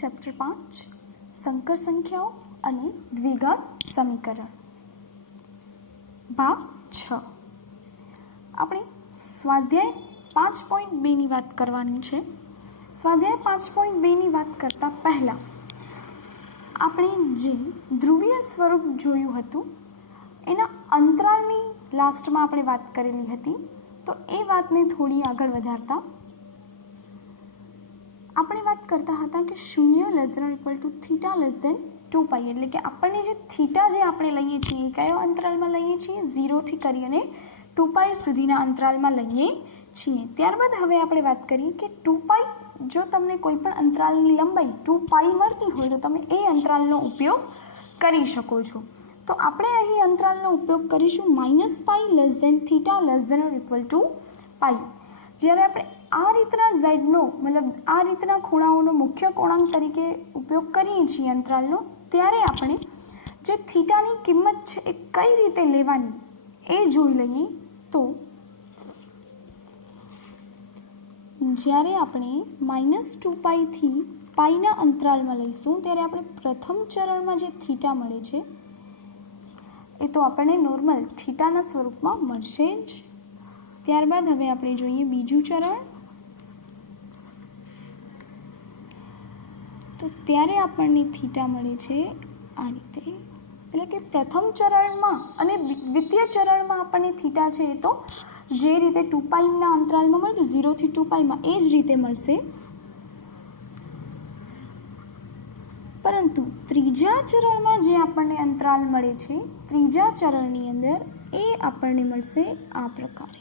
Chapter 5 સંકર સંખ્યાઓ અને દ્વિઘાત સમીકરણ ભાગ 6 આપણે સ્વાધ્યાય 5.2 ની વાત કરવાની છે। સ્વાધ્યાય 5.2 ની વાત કરતા પહેલા આપણે જે ધ્રુવીય સ્વરૂપ જોયું હતું એના અંતરાલની લાસ્ટમાં આપણે વાત કરેલી હતી। તો એ વાતને થોડી આગળ વધારતા આપણે વાત કરતા હતા કે 0 ≤ થીટા > 2π એટલે કે આપણને જે થીટા જે આપણે લઈએ છીએ એ કયા અંતરાલમાં લઈએ છીએ 0 થી કરીને 2π સુધીના અંતરાલમાં લઈએ છીએ। ત્યારબાદ હવે આપણે વાત કરીએ કે 2π જો તમને કોઈ પણ અંતરાલની લંબાઈ 2π મળતી હોય તો તમે એ અંતરાલનો ઉપયોગ કરી શકો છો। તો આપણે અહીં અંતરાલનો ઉપયોગ કરીશું -π θ ≤ π। જ્યારે આપણે આ રીતના ઝેડનો મતલબ આ રીતના ખૂણાઓનો મુખ્ય કોણાંક તરીકે ઉપયોગ કરીએ છીએ અંતરાલનો, ત્યારે આપણે જે થીટાની કિંમત છે એ કઈ રીતે લેવાની એ જોઈ લઈએ। તો જ્યારે આપણે -2π થી πના અંતરાલમાં લઈશું ત્યારે આપણે પ્રથમ ચરણમાં જે થીટા મળે છે એ તો આપણને નોર્મલ થીટાના સ્વરૂપમાં મળશે જ। ત્યારબાદ હવે આપણે જોઈએ બીજું ચરણ। તો ત્યારે આપણને થીટા મળે છે આ રીતે, એટલે કે પ્રથમ ચરણમાં અને દ્વિતીય ચરણમાં આપણને થીટા છે એ તો જે રીતે 2πના અંતરાલમાં મળે 0 થી 2πમાં એ જ રીતે મળશે, પરંતુ ત્રીજા ચરણમાં જે આપણને અંતરાલ મળે છે ત્રીજા ચરણની અંદર એ આપણને મળશે આ પ્રકારે।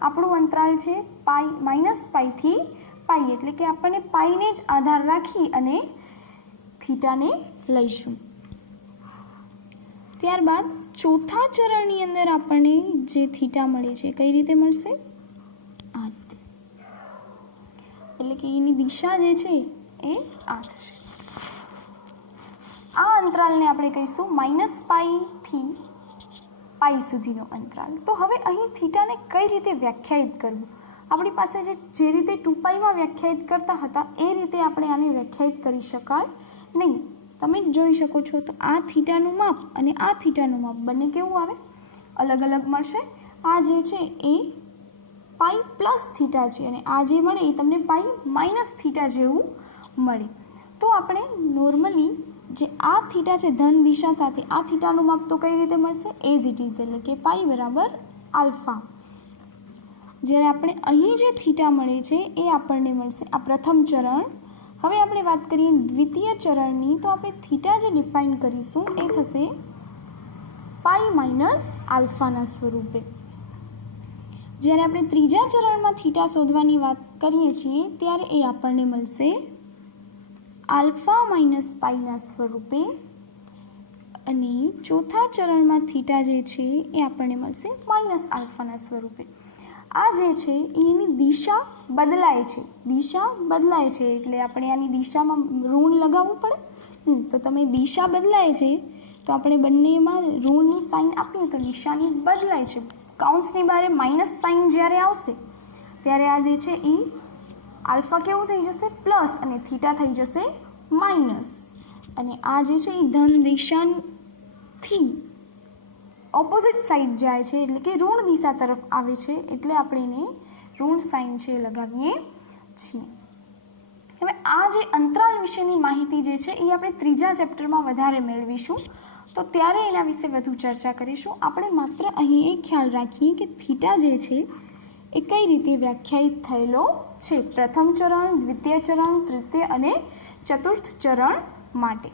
આપણું અંતરાલ છે -π થી π એટલે કે આપણને પાઈને જ આધાર રાખી અને થીટાને લઈશું। ત્યારબાદ ચોથા ચરણની અંદર આપણને જે થીટા મળે છે કઈ રીતે મળશે આ રીતે, એટલે કે એની દિશા જે છે એ આ થશે। આ અંતરાલને આપણે કહીશું -π થી π સુધીનો અંતરાલ। તો હવે અહીં થીટાને કઈ રીતે વ્યાખ્યાયિત કરવું? આપણી પાસે જે રીતે 2πમાં વ્યાખ્યાયિત કરતા હતા એ રીતે આપણે આને વ્યાખ્યાયિત કરી શકાય નહીં। તમે જોઈ શકો છો તો આ થીટાનું માપ અને આ થીટાનું માપ બંને કેવું આવે? અલગ અલગ મળશે। આ જે છે એ π + થીટા છે અને આ જે મળે એ તમને π - થીટા જેવું મળે। તો આપણે નોર્મલી જે આ થીટા છે ધન દિશા સાથે આ થીટાનું માપ તો કઈ રીતે મળશે? એઝ ઇટ ઇઝ, એટલે કે π = α। જ્યારે આપણે અહીં જે થીટા મળે છે એ આપણને મળશે આ પ્રથમ ચરણ। હવે આપણે વાત કરીએ દ્વિતીય ચરણની, તો આપણે થીટા જે ડિફાઇન કરીશું એ થશે π - α સ્વરૂપે। જ્યારે આપણે ત્રીજા ચરણમાં થીટા શોધવાની વાત કરીએ છીએ ત્યારે એ આપણને મળશે α - π સ્વરૂપે, અને ચોથા ચરણમાં થીટા જે છે એ આપણને મળશે -α સ્વરૂપે। આ જે છે એની દિશા બદલાય છે, એટલે આપણે આની દિશામાં ઋણ લગાવવું પડે। તો તમે દિશા બદલાય છે તો આપણે બંનેમાં ઋણની સાઇન આપીએ તો નિશાની બદલાય છે। કાઉન્સની બારે માઇનસ સાઇન જ્યારે આવશે ત્યારે આ જે છે એ આલ્ફા કેવું થઈ જશે પ્લસ અને થીટા થઈ જશે માઇનસ, અને આ જે છે એ ધન દિશાથી ઓપોઝિટ સાઈડ જાય છે એટલે કે ઋણ દિશા તરફ આવે છે, એટલે આપણે એને ઋણ સાઇન છે લગાવીએ છીએ। હવે આ જે અંતરાલ વિશેની માહિતી જે છે એ આપણે ત્રીજા ચેપ્ટરમાં વધારે મેળવીશું, તો ત્યારે એના વિશે વધુ ચર્ચા કરીશું। આપણે માત્ર અહીં એ ખ્યાલ રાખીએ કે થીટા જે છે એ કઈ રીતે વ્યાખ્યાયિત થયેલો છે પ્રથમ ચરણ, દ્વિતીય ચરણ, તૃતીય અને ચતુર્થ ચરણ માટે।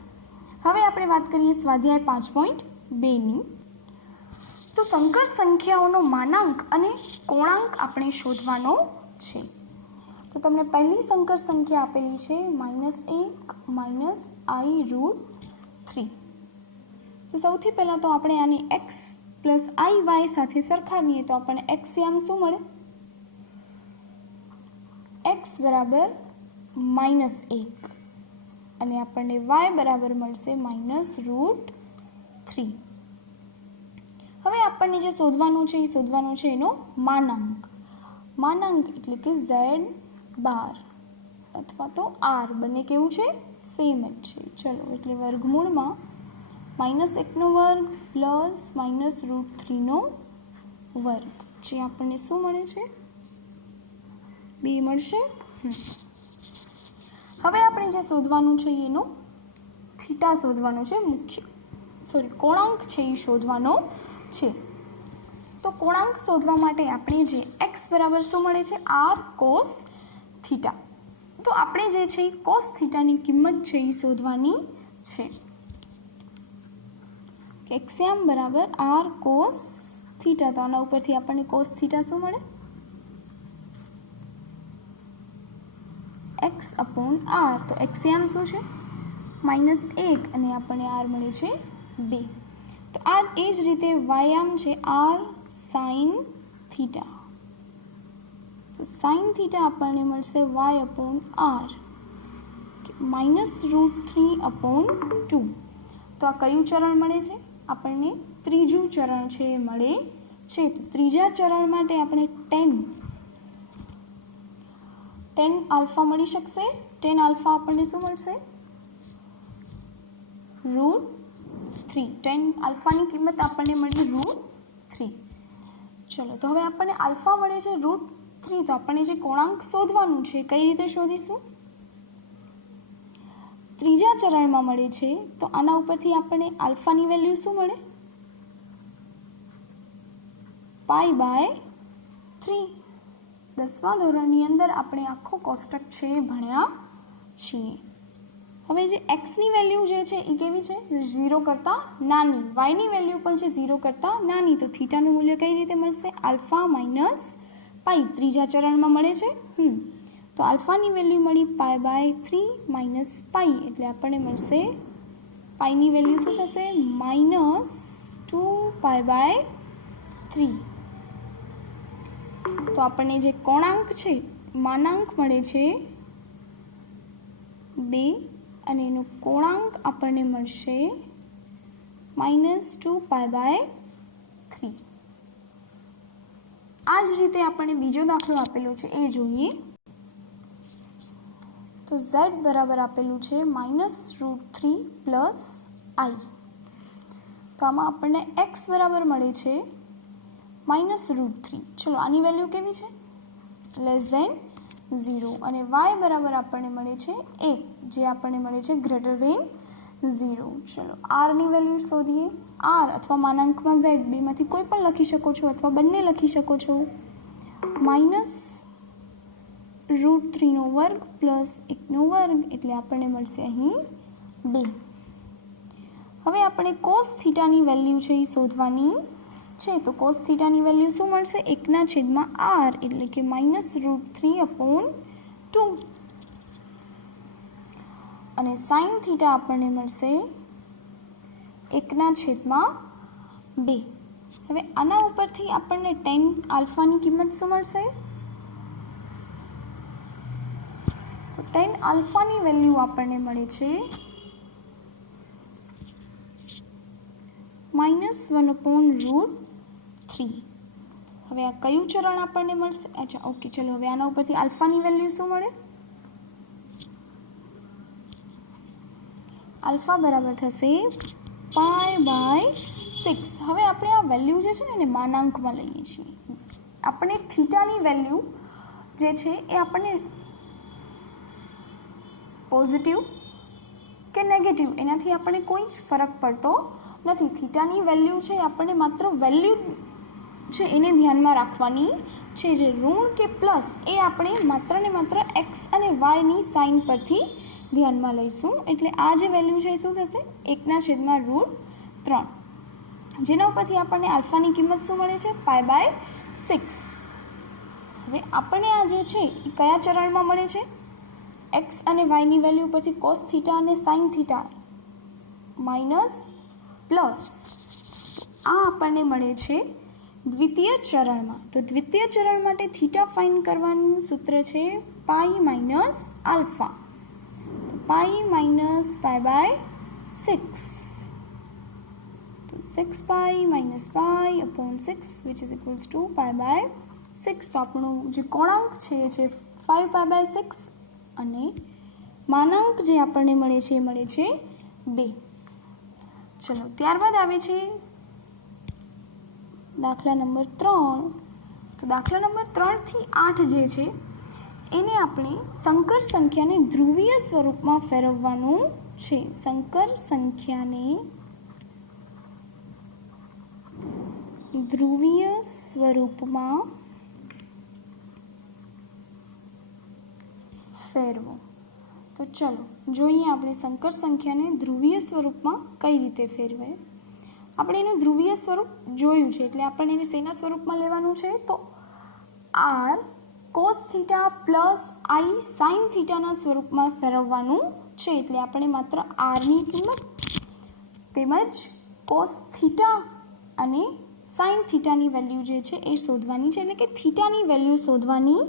હવે આપણે વાત કરીએ સ્વાધ્યાય 5.2ની। તો સંકર સંખ્યાઓનો માનાંક અને કોણાંક આપણે શોધવાનો છે। તો તમને પહેલી સંકર સંખ્યા આપેલી છે -1 -i√3। તો સૌથી પહેલાં તો આપણે આને x + iy સાથે સરખાવીએ તો આપણને એક્સયામ શું મળે? x = -1 અને આપણને y બરાબર મળશે -√3। હવે આપણને જે શોધવાનું છે એ શોધવાનું છે એનો માનાંક એટલે કે z બાર અથવા તો r બંને કેવું છે સેમ જ છે. ચલો એટલે વર્ગમૂળમાં -1નો વર્ગ પ્લસ -√3નો વર્ગ, જે આપણને શું મળે છે? 2 મળશે. હવે આપણે જે શોધવાનું છે એનો થીટા શોધવાનો છે, કોણાંક છે એ શોધવાનો છે. તો કોણાંક શોધવા માટે આપણે જે x બરાબર શું મળે છે? r cos theta. તો આપણે જે છે એ cos થીટાની કિંમત છે એ શોધવાની છે. એક્સ્યામ બરાબર r cos થીટા. તો આના ઉપરથી આપણને cos થીટા શું મળે? x upon r. તો એક્સ્યામ શું છે? -1 અને આપણને r મળે છે 2. તો આ એ જ રીતે વાયામ છે r sin થીટા. તો sin થીટા આપણને મળશે y upon r -√3/2. તો આ કયું ચરણ મળે છે? આપણને ત્રીજું ચરણ છે એ મળે છે. તો ત્રીજા ચરણ માટે આપણે tan આલ્ફા મળી શકશે. tan આલ્ફા આપણને શું મળશે? √3. tan આલ્ફાની કિંમત આપણને મળી √3. ચલો તો હવે આપણને આલ્ફા મળે છે √3. તો આપણને જે કોણાંક શોધવાનું છે કઈ રીતે શોધીશું? ત્રીજા ચરણમાં મળે છે. તો આના ઉપરથી આપણને આલ્ફાની વેલ્યુ શું મળે? π/3. 10મા ધોરણની અંદર આપણે આખો કોષ્ટક છે એ ભણ્યા છીએ. હવે જે એક્સની વેલ્યુ જે છે એ કેવી છે? 0 કરતાં નાની. વાયની વેલ્યુ પણ છે 0 કરતાં નાની. તો થીટાનું મૂલ્ય કઈ રીતે મળશે? Alpha minus pi. ત્રીજા ચરણમાં મળે છે. તો આલ્ફાની વેલ્યુ મળી π/3 માઇનસ પાઈ. એટલે આપણને મળશે પાઈની વેલ્યુ શું થશે? -2π/3. તો આપણને જે કોણાંક છે માનાંક મળે છે 2 અને એનો કોણાંક આપણને મળશે -2π/3. આ જ રીતે આપણને બીજો દાખલો આપેલો છે એ જોઈએ. તો z બરાબર આપેલું છે -√3 + i. તો આમાં આપણને x બરાબર મળે છે -√3. ચલો આની વેલ્યુ કેવી છે? <0 અને y બરાબર આપણને મળે છે 1, જે આપણને મળે છે <0. ચલો આરની વેલ્યુ શોધીએ. r અથવા માનાંકમાં z બેમાંથી કોઈ પણ લખી શકો છો અથવા બંને લખી શકો છો. -√3નો વર્ગ પ્લસ 1નો વર્ગ એટલે આપણને મળશે અહીં 2. હવે આપણે cos થીટાની વેલ્યુ છે એ શોધવાની છે. તો cos થીટાની વેલ્યુ શું મળશે? 1/r એટલે કે -√3/2. અને sin થીટા આપણને મળશે 1/2. હવે આના ઉપરથી આપણને tan આલ્ફાની કિંમત શું મળશે? તો tan આલ્ફાની વેલ્યુ આપણને મળે છે -1/√3. હવે આ કયું ચરણ આપણને મળશે? અચ્છા ઓકે, ચલો હવે આના ઉપરથી આલ્ફાની વેલ્યુ શું મળે? આલ્ફા બરાબર થશે π/6. હવે આપણે આ વેલ્યુ જે છે ને એને માનાંકમાં લઈએ છીએ. આપણે થીટાની વેલ્યુ જે છે એ આપણને પોઝિટિવ કે નેગેટિવ એનાથી આપણને કોઈ જ ફરક પડતો નથી. થીટાની વેલ્યુ છે આપણને માત્ર વેલ્યુ છે એને ધ્યાનમાં રાખવાની છે. જે ઋણ કે પ્લસ એ આપણે માત્ર ને માત્ર એક્સ અને વાયની સાઇન પરથી ધ્યાનમાં લઈશું. એટલે આ જે વેલ્યુ છે એ શું થશે? 1/√3. જેના ઉપરથી આપણને આલ્ફાની કિંમત શું મળે છે? π/6. હવે આપણને આ જે છે એ કયા ચરણમાં મળે છે? એક્સ અને વાયની વેલ્યુ પરથી કોસ થીટા અને સાઇન થીટા માઇનસ પ્લસ આ આપણને મળે છે દ્વિતીય ચરણમાં. તો દ્વિતીય ચરણ માટે થીટા ફાઇન કરવાનું સૂત્ર છે પાઈ માઇનસ આલ્ફા. તો પાઈ માઇનસ π/6. તો 6π minus pi upon 6 which is equals to π/6. તો આપણું જે કોણાંક છે એ છે 5π/6 અને માનાંક જે આપણને મળે છે એ મળે છે 2. ચલો ત્યારબાદ આવે છે દાખલા નંબર 3. તો દાખલા નંબર 3 થી 8 જે છે એને આપણે સંકર સંખ્યાને ધ્રુવીય સ્વરૂપમાં ફેરવવાનું છે. સંકર સંખ્યાને ધ્રુવીય સ્વરૂપમાં ફેરવો. તો ચલો જોઈએ આપણે સંકર સંખ્યાને ધ્રુવીય સ્વરૂપમાં કઈ રીતે ફેરવાય. આપણે એનું ધ્રુવીય સ્વરૂપ જોયું છે એટલે આપણને એને શેના સ્વરૂપમાં લેવાનું છે તો r cos theta plus i sin થીટાના સ્વરૂપમાં ફેરવવાનું છે. એટલે આપણે માત્ર rની કિંમત તેમજ cos થીટા અને sin થીટાની વેલ્યુ જે છે એ શોધવાની છે, એટલે કે થીટાની વેલ્યુ શોધવાની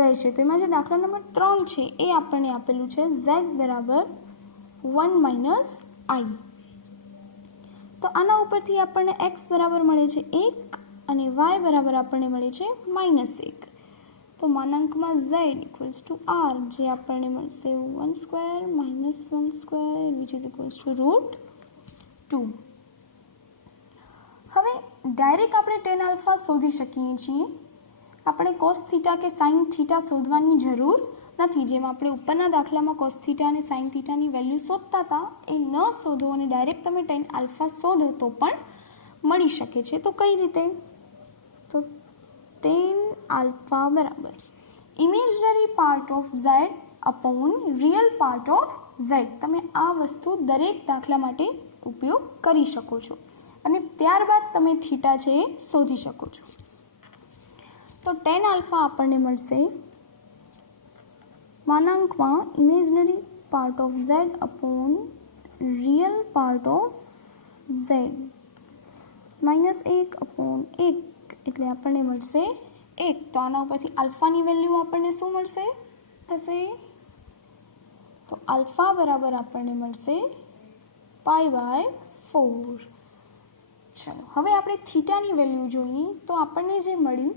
રહેશે. તો એમાં જે દાખલા નંબર 3 છે એ આપણને આપેલું છે z બરાબર 1 - i. તો આના ઉપરથી આપણને x બરાબર મળે છે 1 અને y બરાબર આપણને મળે છે -1. તો માનાંકમાં z = r જે આપણને મળશે 1² - 1² which is equals to √2. હવે ડાયરેક્ટ આપણે tan આલ્ફા શોધી શકીએ છીએ. આપણે cos થીટા કે sin થીટા શોધવાની જરૂર નથી. જેમ આપણે ઉપરના દાખલામાં cos થીટા અને sin થીટાની વેલ્યુ શોધતા હતા એ ન શોધો અને ડાયરેક્ટ તમે tan આલ્ફા શોધો તો પણ મળી શકે છે. તો કઈ રીતે? તો tan આલ્ફા બરાબર imaginary part of z upon real part of z. તમે આ વસ્તુ દરેક દાખલા માટે ઉપયોગ કરી શકો છો અને ત્યારબાદ તમે થીટા છે એ શોધી શકો છો. તો tan આલ્ફા આપણને મળશે માનાંકમાં imaginary part of z upon real part of z -1/1 એટલે આપણને મળશે 1. તો આના ઉપરથી આલ્ફાની વેલ્યુ આપણને શું મળશે થશે તો આલ્ફા બરાબર આપણને મળશે π/4. ચલો હવે આપણે થીટાની વેલ્યુ જોઈએ. તો આપણને જે મળ્યું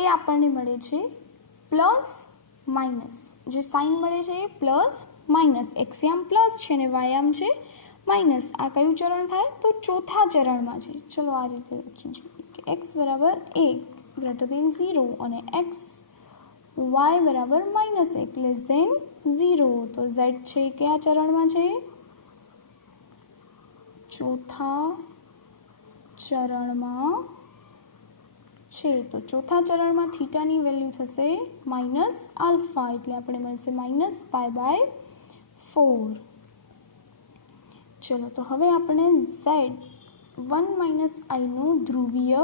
એ આપણને મળે છે પ્લસ માઇનસ. જે સાઇન મળે છે એ પ્લસ માઇનસ. એક્સ આમ પ્લસ છે અને વાય આમ છે માઇનસ. આ કયું ચરણ થાય તો ચોથા ચરણમાં છે. ચલો આ રીતે લખી જોઈએ કે x બરાબર 1 > 0 અને y બરાબર -1 <0. તો z છે કયા ચરણમાં છે? ચોથા ચરણમાં છે. તો ચોથા ચરણમાં થીટાની વેલ્યુ થશે -આલ્ફા એટલે આપણે મળશે -π/4. ચલો તો હવે આપણે z 1 - i નું ધ્રુવીય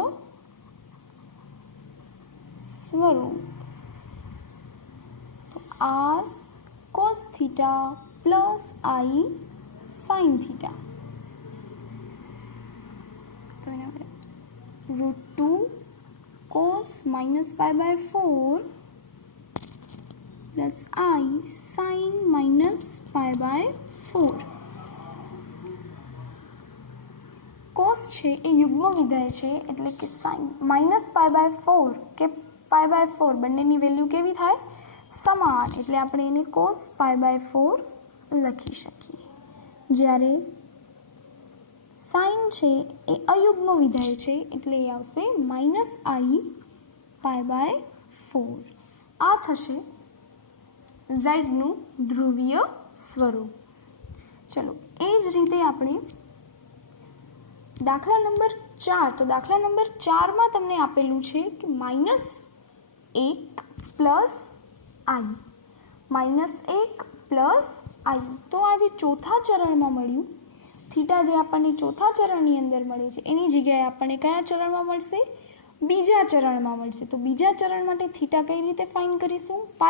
સ્વરૂપ તો r cos theta plus i sin theta તો એના √2 cos -π/4 plus i sin -π/4. cos છે એ યુગ્મ વિધેય છે એટલે કે sin -π/4 કે π/4 બંનેની વેલ્યુ કેવી થાય? સમાન. એટલે આપણે એને cos π/4 લખી શકીએ. જ્યારે sin છે એ અયુગ્મ વિધેય છે એટલે એ આવશે -i π/4. આ થશે z નું ધ્રુવીય સ્વરૂપ. ચલો એ જ રીતે આપણે દાખલા નંબર 4. તો દાખલા નંબર 4માં તમને આપેલું છે કે -1 + i તો આ જે ચોથા ચરણમાં મળ્યું થીટા જે આપણને ચોથા ચરણની અંદર મળે છે એની જગ્યાએ આપણને કયા ચરણમાં મળશે? બીજા ચરણમાં મળશે. તો બીજા ચરણ માટે થીટા કઈ રીતે ફાઇન્ડ કરીશું? π -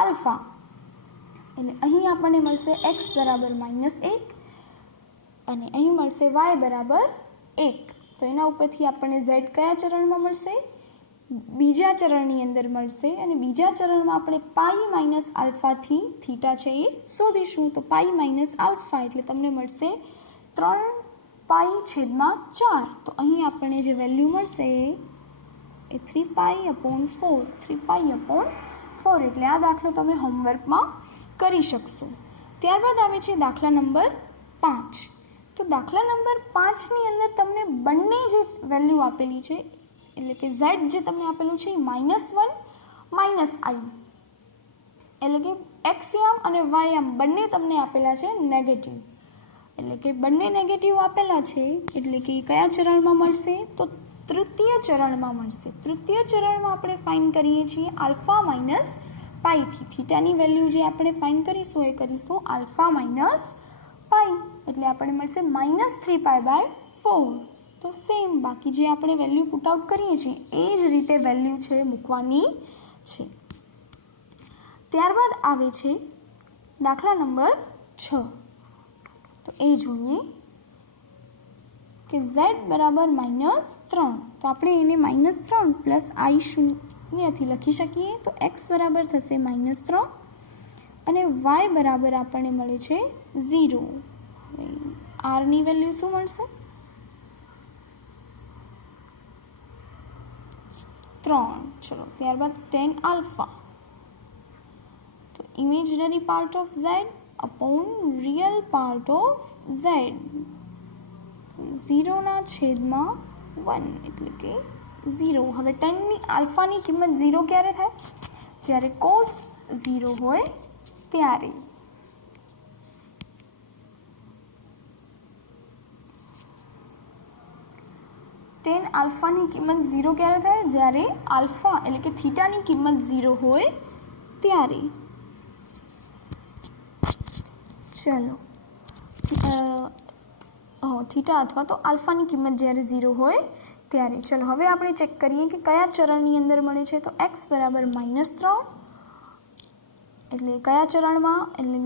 આલ્ફા. એટલે અહીં આપણને મળશે x બરાબર -1 અને અહીં મળશે y બરાબર 1. તો એના ઉપરથી આપણને z કયા ચરણમાં મળશે? બીજા ચરણની અંદર મળશે અને બીજા ચરણમાં આપણે π - આલ્ફાથી થીટા છે એ શોધીશું. તો π - આલ્ફા એટલે તમને મળશે 3π/4. તો અહીં આપણને જે વેલ્યુ મળશે એ 3π/4 4 એટલે આ દાખલો તમે હોમવર્કમાં કરી શકશો. ત્યારબાદ આવે છે દાખલા નંબર 5. તો દાખલા નંબર 5ની અંદર તમને બંને જે વેલ્યુ આપેલી છે એટલે કે z જે તમને આપેલું છે એ -1 -i એટલે કે x યામ અને y યામ બંને તમને આપેલા છે નેગેટિવ, એટલે કે બંને નેગેટિવ આપેલા છે એટલે કે કયા ચરણમાં મળશે? તો તૃતીય ચરણમાં મળશે. તૃતીય ચરણમાં આપણે ફાઇન્ડ કરીએ છીએ આલ્ફા માઇનસ પાઈથી. થીટાની વેલ્યુ જે આપણે ફાઇન્ડ કરીશું એ કરીશું આલ્ફા માઇનસ પાઈ, એટલે આપણને મળશે -3π/4. તો સેમ બાકી જે આપણે વેલ્યુ પુટ આઉટ કરીએ છીએ એ જ રીતે વેલ્યુ છે મૂકવાની છે. ત્યારબાદ આવે છે દાખલા નંબર 6. તો એ જોઈએ કે z બરાબર -3. તો આપણે એને -3 પ્લસ i શૂન્યથી લખી શકીએ. તો x બરાબર થશે -3 અને y બરાબર આપણને મળે છે 0. આરની વેલ્યુ શું મળશે? 3. ચલો ત્યારબાદ tan આલ્ફા. તો imaginary part of z upon real part of z 0/1 એટલે કે 0. હવે ટેનની આલ્ફાની કિંમત 0 ક્યારે થાય? જ્યારે કોસ 0 હોય ત્યારે. ટેન આલ્ફાની કિંમત 0 ક્યારે થાય? જ્યારે આલ્ફા એટલે કે થીટાની કિંમત 0 હોય ત્યારે. ચલો થીટા અથવા તો આલ્ફાની કિંમત જ્યારે 0 હોય ત્યારે. ચલો હવે આપણે ચેક કરીએ કે કયા ચરણની અંદર મળે છે. તો x બરાબર -3 એટલે કયા ચરણમાં? એટલે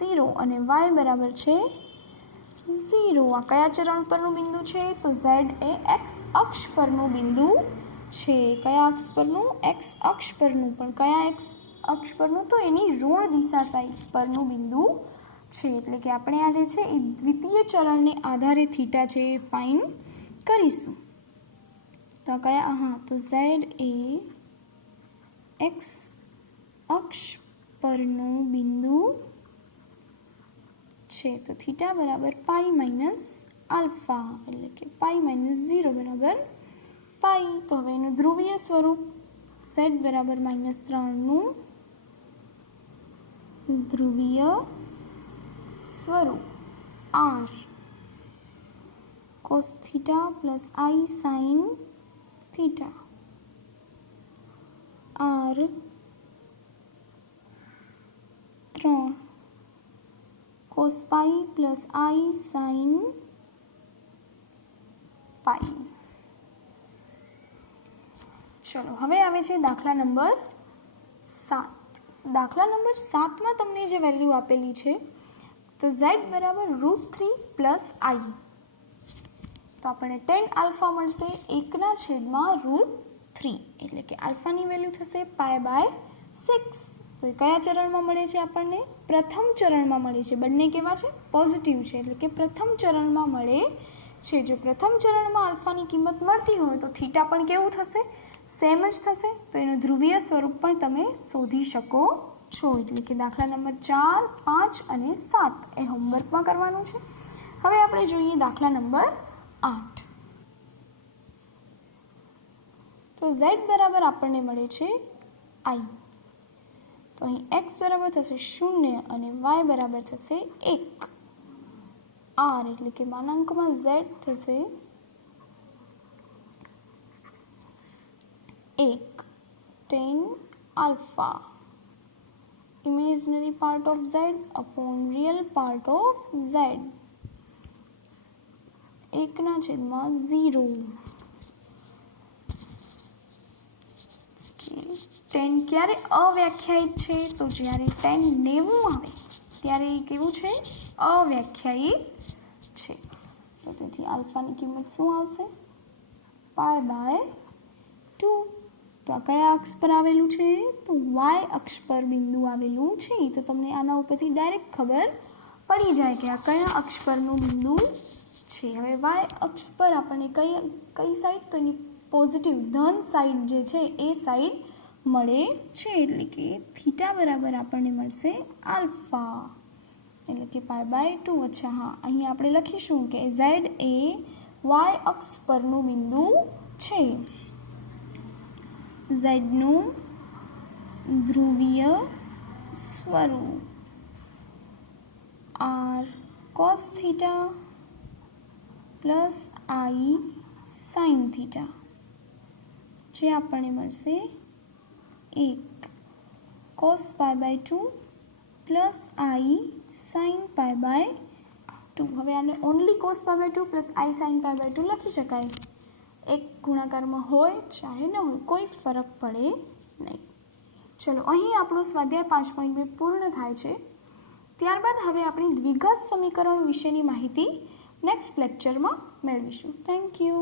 <0 અને y બરાબર છે 0. આ કયા ચરણ પરનું બિંદુ છે? તો z એ x અક્ષ પરનું બિંદુ છે. કયા અક્ષ પરનું? x અક્ષ પરનું. પણ કયા x અક્ષ પરનું? તો એની ઋણ દિશા સાઈડ પરનું બિંદુ છે. એટલે કે આપણે આ જે છે એ દ્વિતીય ચરણને આધારે થીટા છે એ ફાઇન્ડ કરીશું. તો કયા? તો z એ x અક્ષ પરનું બિંદુ છે. તો થીટા બરાબર પાઈ માઇનસ આલ્ફા એટલે કે પાઈ -0 બરાબર પાઈ. તો હવે એનું ધ્રુવીય સ્વરૂપ z બરાબર -3નું ધ્રુવીય સ્વરૂપ r cos theta plus i sin theta r 3 cos pi plus i sin પાઈ. ચલો હવે આવે છે દાખલા નંબર 7. દાખલા નંબર 7માં તમને જે વેલ્યુ આપેલી છે તો z બરાબર √3 પ્લસ i. તો આપણને tan આલ્ફા મળશે 1/√3 એટલે કે આલ્ફાની વેલ્યુ થશે π/6. તો એ કયા ચરણમાં મળે છે આપણને? પ્રથમ ચરણમાં મળે છે. બંને કેવા છે? પોઝિટિવ છે એટલે કે પ્રથમ ચરણમાં મળે છે. જો પ્રથમ ચરણમાં આલ્ફાની કિંમત મળતી હોય તો થીટા પણ કેવું થશે? સેમ જ થશે. તો એનું ધ્રુવીય સ્વરૂપ પણ તમે શોધી શકો છો. એટલે કે દાખલા નંબર 4, 5 અને 7 એ હોમવર્કમાં કરવાનું છે. હવે આપણે જોઈએ દાખલા નંબર 8. તો z બરાબર આપણને મળે છે i. તો અહીં x બરાબર થશે 0 અને y બરાબર થશે 1. r એટલે કે માનાંકમાં z થશે 1. tan alpha imaginary part of z upon real part of z 1/0. tan ક્યારે અવ્યાખ્યાયિત છે? તો જ્યારે tan 90 આવે ત્યારે એ કેવું છે? અવ્યાખ્યાયિત છે. તો તેથી આલ્ફાની કિંમત શું આવશે? π/2. તો આ કયા અક્ષ પર આવેલું છે? તો y અક્ષ પર બિંદુ આવેલું છે. તો તમને આના ઉપરથી ડાયરેક્ટ ખબર પડી જાય કે આ કયા અક્ષ પરનું બિંદુ છે. હવે y અક્ષ પર આપણને કઈ સાઈડ? તો એની પોઝિટિવ ધન સાઈડ જે છે એ સાઈડ મળે છે, એટલે કે થીટા બરાબર આપણને મળશે આલ્ફા, એટલે કે π/2. અચ્છા હા, અહીં આપણે લખીશું કે ઝેડ એ વાય અક્ષ પરનું બિંદુ છે. ઝેડનું ધ્રુવીય સ્વરૂપ r cos theta plus i sin theta, જે આપણને મળશે 1 cos π/2 પ્લસ i sin π/2. હવે આને only cos π/2 plus i sin π/2 લખી શકાય. એક ગુણાકારમાં હોય ચાહે ન હોય, કોઈ ફરક પડે નહીં. ચલો, અહીં આપણો સ્વાધ્યાય 5.2 પૂર્ણ થાય છે. ત્યારબાદ હવે આપણે દ્વિઘાત સમીકરણ વિશેની માહિતી નેક્સ્ટ લેક્ચરમાં મેળવીશું. Thank you.